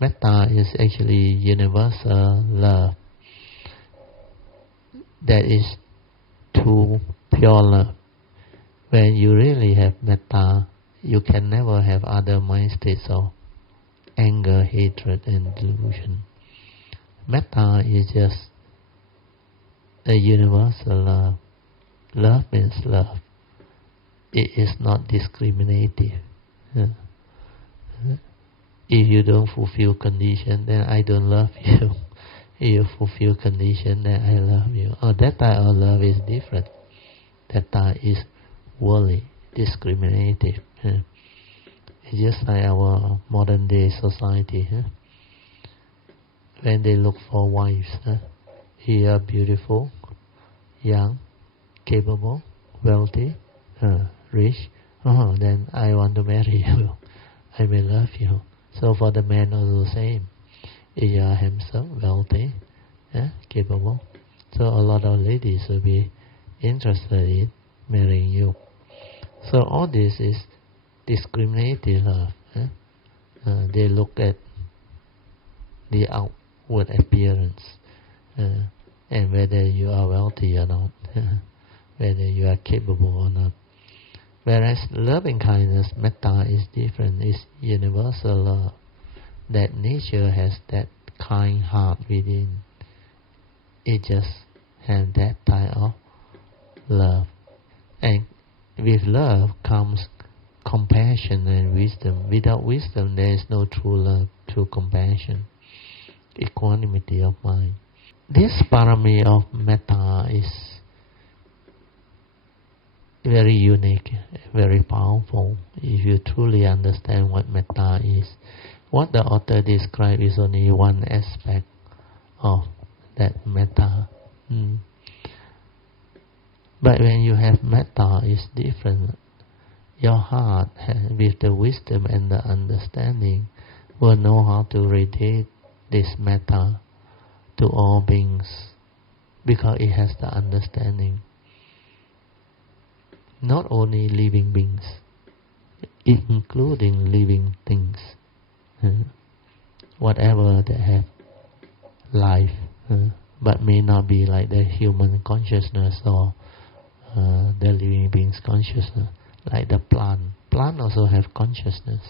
Metta is actually universal love that is true, pure love. When you really have metta, you can never have other mind states of anger, hatred, and delusion. Metta is just a universal love. Love means love. It is not discriminative. If you don't fulfill condition, then I don't love you. If you fulfill condition, then I love you. That type of love is different. That type is worldly, discriminative. It's just like our modern day society. When they look for wives, you are beautiful, young, capable, wealthy, rich. Then I want to marry you. I may love you. So for the man also the same. If you are handsome, wealthy, capable, so a lot of ladies will be interested in marrying you. So all this is discriminative love. They look at the outward appearance, and whether you are wealthy or not, whether you are capable or not. Whereas loving kindness, metta, is different. It's universal love. That nature has that kind heart within. It just has that type of love. And with love comes compassion and wisdom. Without wisdom, there is no true love, true compassion, equanimity of mind. This parami of metta is very unique, very powerful. If you truly understand what metta is, what the author describes is only one aspect of that metta. But when you have metta, it's different. Your heart, with the wisdom and the understanding, will know how to radiate this metta to all beings, because it has the understanding. Not only living beings, including living things, whatever that have life, but may not be like the human consciousness or the living beings' consciousness, like the plant. Plant also have consciousness,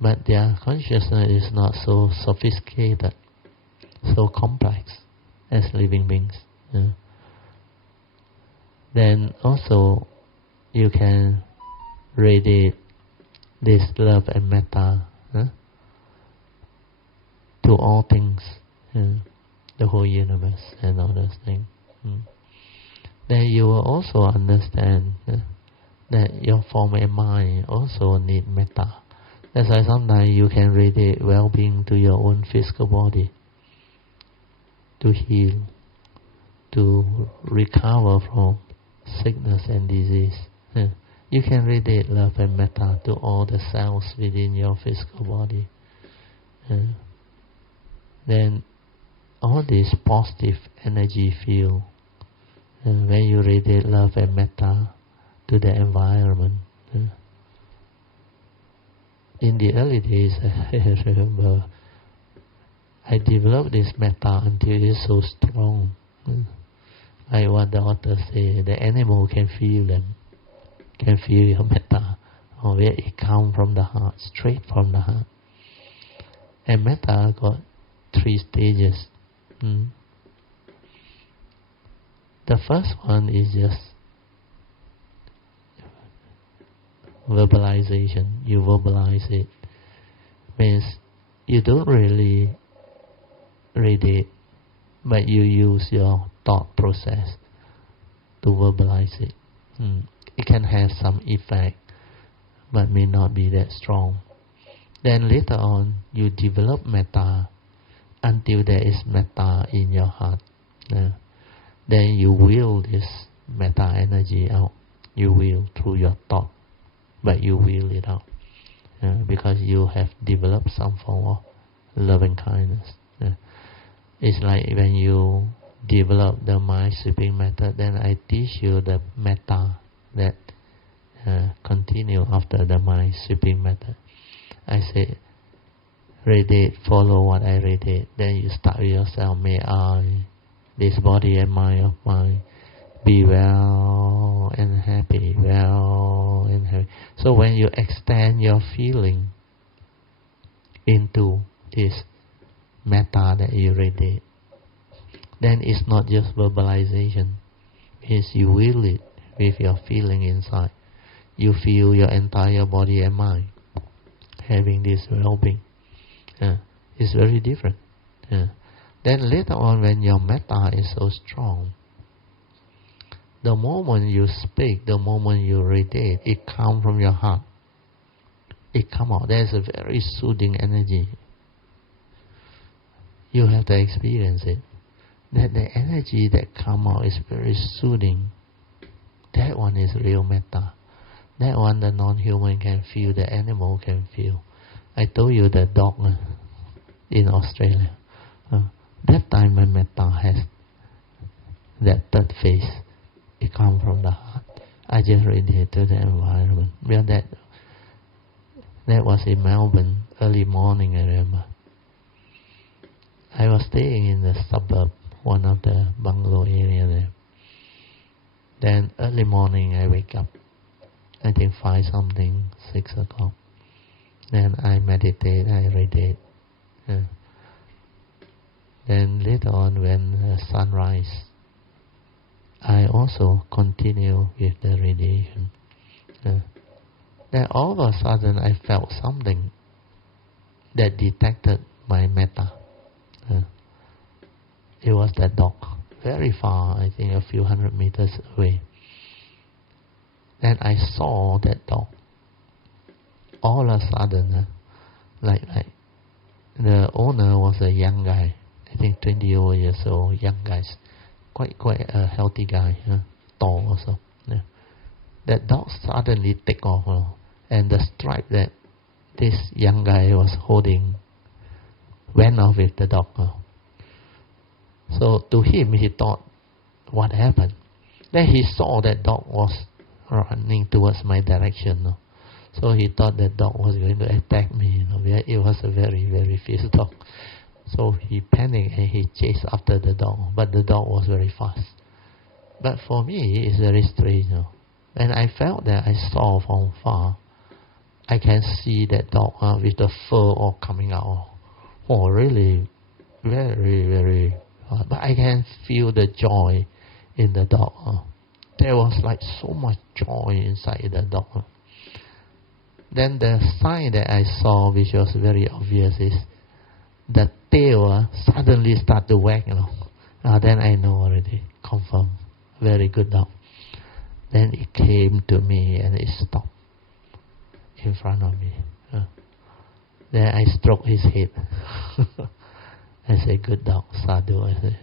but their consciousness is not so sophisticated, so complex as living beings. Then also you can radiate this love and metta to all things, the whole universe and all those things. Then you will also understand that your form and mind also need metta. That's why sometimes you can radiate well-being to your own physical body, to heal, to recover from sickness and disease. You can radiate love and metta to all the cells within your physical body. Then all this positive energy field, when you radiate love and metta to the environment. In the early days, I remember I developed this metta until it's so strong. Like what the author say, the animal can feel them, can feel your metta, or where it comes from the heart, straight from the heart. And metta got 3 stages. The first one is just verbalization. You verbalize it. Means you don't really radiate, but you use your thought process to verbalize it. It can have some effect, but may not be that strong. Then later on, you develop metta until there is metta in your heart. Then you will this metta energy out. You will through your thought, but you will it out because you have developed some form of loving kindness. It's like when you develop the mind sweeping method, then I teach you the metta that continue after the mind sweeping method. I say, radiate, follow what I radiate. Then you start with yourself, may I, this body and mind of mine, be well and happy, well and happy. So when you extend your feeling into this metta that you radiate, then it's not just verbalization. It's you will it with your feeling inside. You feel your entire body and mind having this well-being. It's very different. Then later on, when your metta is so strong, the moment you speak, the moment you radiate, it comes from your heart. It comes out. There's a very soothing energy. You have to experience it. That the energy that comes out is very soothing. That one is real metta. That one the non-human can feel, the animal can feel. I told you the dog in Australia. That time my metta has that third phase. It comes from the heart. I just radiate to the environment. Well, that was in Melbourne, early morning, I remember. I was staying in the suburb, one of the bungalow area there. Then early morning I wake up. I think 5 something, 6 o'clock. Then I meditate, I radiate. Then later on when the sun rises, I also continue with the radiation. Then all of a sudden I felt something that detected my metta. It was that dog, very far, I think a few hundred meters away. Then I saw that dog. All of a sudden, like the owner was a young guy, I think 20 years old, young guy, quite a healthy guy, tall also. That dog suddenly take off, and the stripe that this young guy was holding went off with the dog. So to him, he thought, what happened? Then he saw that dog was running towards my direction. So he thought that dog was going to attack me. It was a very, very fierce dog. So he panicked and he chased after the dog. But the dog was very fast. But for me, it's very strange. And I felt that I saw from far. I can see that dog with the fur all coming out. Oh, really, very, very. But I can feel the joy in the dog. There was like so much joy inside the dog. Then the sign that I saw, which was very obvious, is the tail suddenly start to wag. Then I know already, confirm, very good dog. Then it came to me and it stopped in front of me. Then I stroked his head. I say, good dog, sadhu. I say,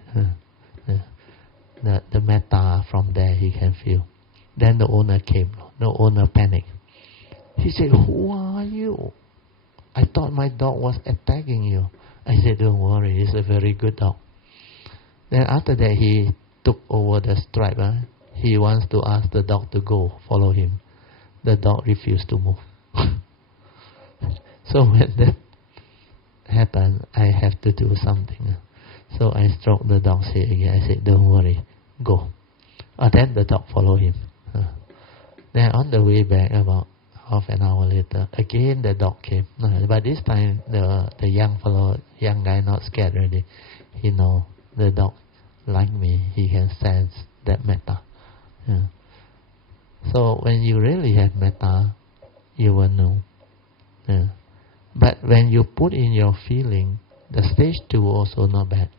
the metta from there he can feel. Then the owner came. The owner panicked. He said, who are you? I thought my dog was attacking you. I said, don't worry, he's a very good dog. Then after that he took over the stripe. He wants to ask the dog to go, follow him. The dog refused to move. So when that happened, I have to do something. So I stroked the dog's head again. I said, don't worry, go. Then the dog followed him. Then on the way back, about half an hour later, again the dog came. But this time the young guy not scared already. He know the dog like me. He can sense that metta. So when you really have metta, you will know. But when you put in your feeling, the stage 2 also not bad.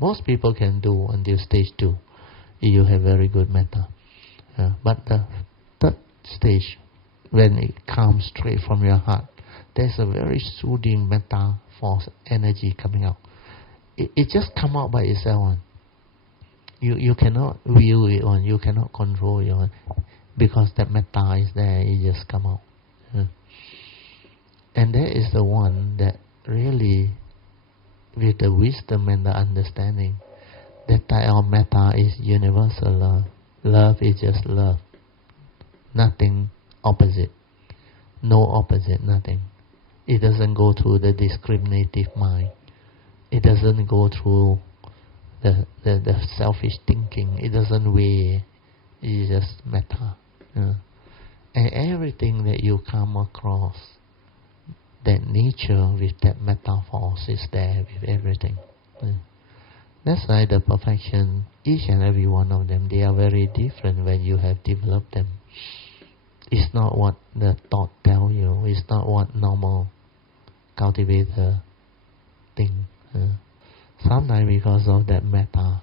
Most people can do until stage 2. You have very good metta. But the third stage, when it comes straight from your heart, there's a very soothing metta force energy coming out. It just come out by itself. You cannot will it on. You cannot control it on, because that metta is there. It just come out. And that is the one that really, with the wisdom and the understanding, that type of metta is universal love. Love is just love. Nothing opposite. No opposite, nothing. It doesn't go through the discriminative mind. It doesn't go through the selfish thinking. It doesn't weigh. It's just metta. And everything that you come across, that nature with that metta force is there with everything. That's why the perfection, each and every one of them, they are very different when you have developed them. It's not what the thought tell you. It's not what normal cultivator think. Sometimes because of that metta,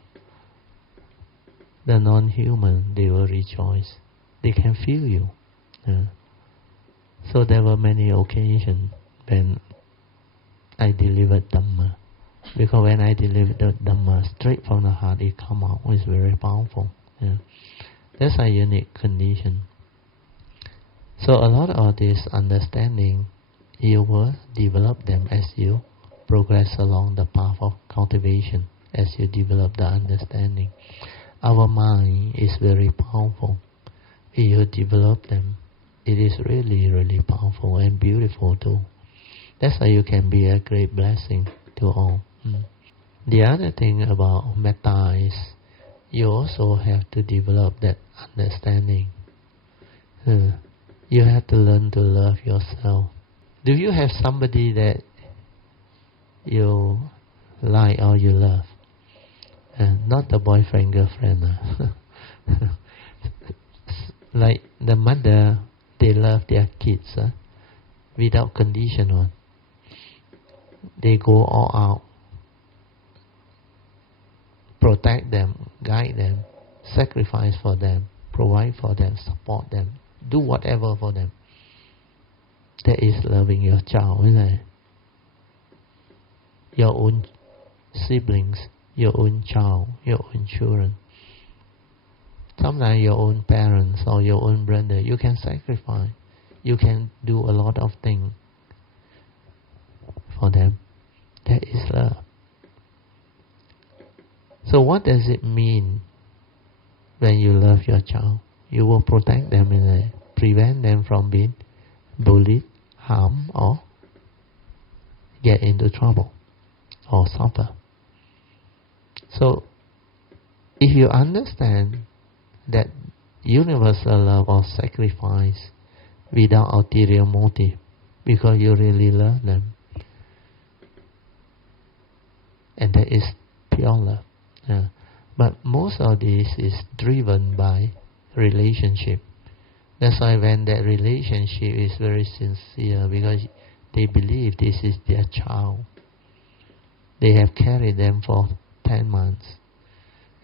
the non-human, they will rejoice. They can feel you. So there were many occasions when I delivered Dhamma. Because when I delivered the Dhamma straight from the heart, it come out. It's very powerful. That's a unique condition. So a lot of this understanding, you will develop them as you progress along the path of cultivation, as you develop the understanding. Our mind is very powerful. If you develop them, it is really, really powerful and beautiful too. That's why you can be a great blessing to all. The other thing about metta is you also have to develop that understanding. You have to learn to love yourself. Do you have somebody that you like or you love? Not the boyfriend, girlfriend. Like the mother, they love their kids without condition. They go all out, protect them, guide them, sacrifice for them, provide for them, support them, do whatever for them. That is loving your child, isn't it? Your own siblings, your own child, your own children. Sometimes your own parents or your own brother, you can sacrifice. You can do a lot of things for them. That is love. So what does it mean when you love your child? You will protect them and prevent them from being bullied, harmed, or get into trouble or suffer. So if you understand that universal love or sacrifice without ulterior motive, because you really love them, and that is pure love. But most of this is driven by relationship. That's why when that relationship is very sincere, because they believe this is their child, they have carried them for 10 months,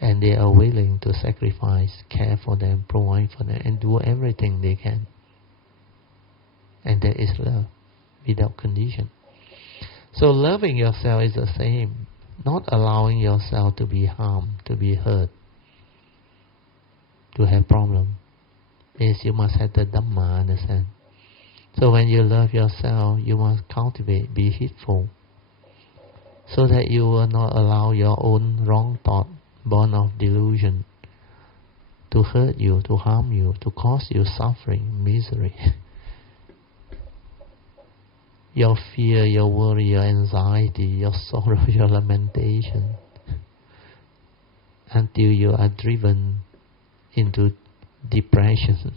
and they are willing to sacrifice, care for them, provide for them, and do everything they can. And that is love, without condition. So loving yourself is the same. Not allowing yourself to be harmed, to be hurt, to have problem. Means you must have the Dhamma, understand? So when you love yourself, you must cultivate, be heedful, so that you will not allow your own wrong thought, born of delusion, to hurt you, to harm you, to cause you suffering, misery. Your fear, your worry, your anxiety, your sorrow, your lamentation, until you are driven into depression.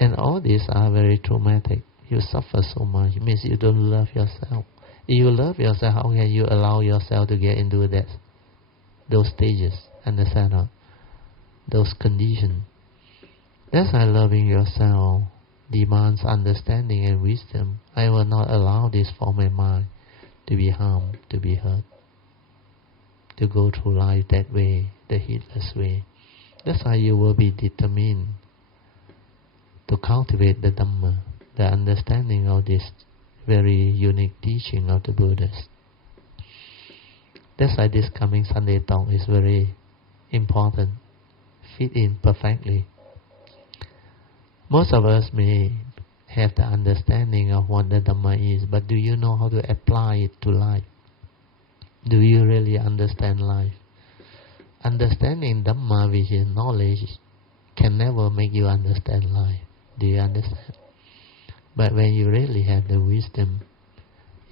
And all these are very traumatic. You suffer so much. It means you don't love yourself. If you love yourself, how can you allow yourself to get into those stages? Understand? Those conditions. That's why loving yourself demands understanding and wisdom. I will not allow this form of mind to be harmed, to be hurt, to go through life that way, the heedless way. That's why you will be determined to cultivate the Dhamma, the understanding of this very unique teaching of the Buddhas. That's why this coming Sunday talk is very important, fit in perfectly. Most of us may have the understanding of what the Dhamma is, but do you know how to apply it to life? Do you really understand life? Understanding Dhamma, which is knowledge, can never make you understand life. Do you understand? But when you really have the wisdom,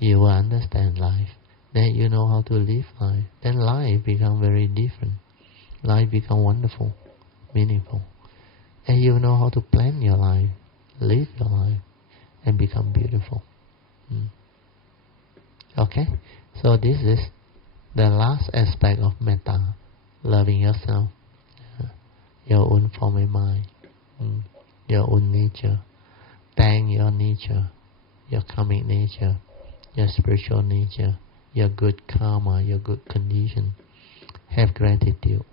you will understand life. Then you know how to live life. Then life become very different. Life become wonderful, meaningful. And you know how to plan your life, live your life, and become beautiful. Okay? So this is the last aspect of metta, loving yourself, your own form and mind, your own nature. Thank your nature, your karmic nature, your spiritual nature, your good karma, your good condition. Have gratitude,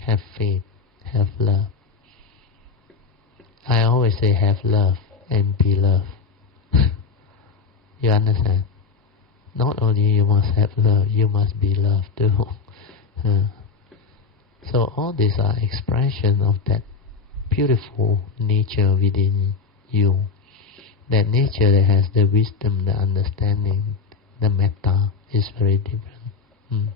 have faith, have love. I always say have love and be loved. You understand? Not only you must have love, you must be loved too. So all these are expression of that beautiful nature within you. That nature that has the wisdom, the understanding, the metta is very different.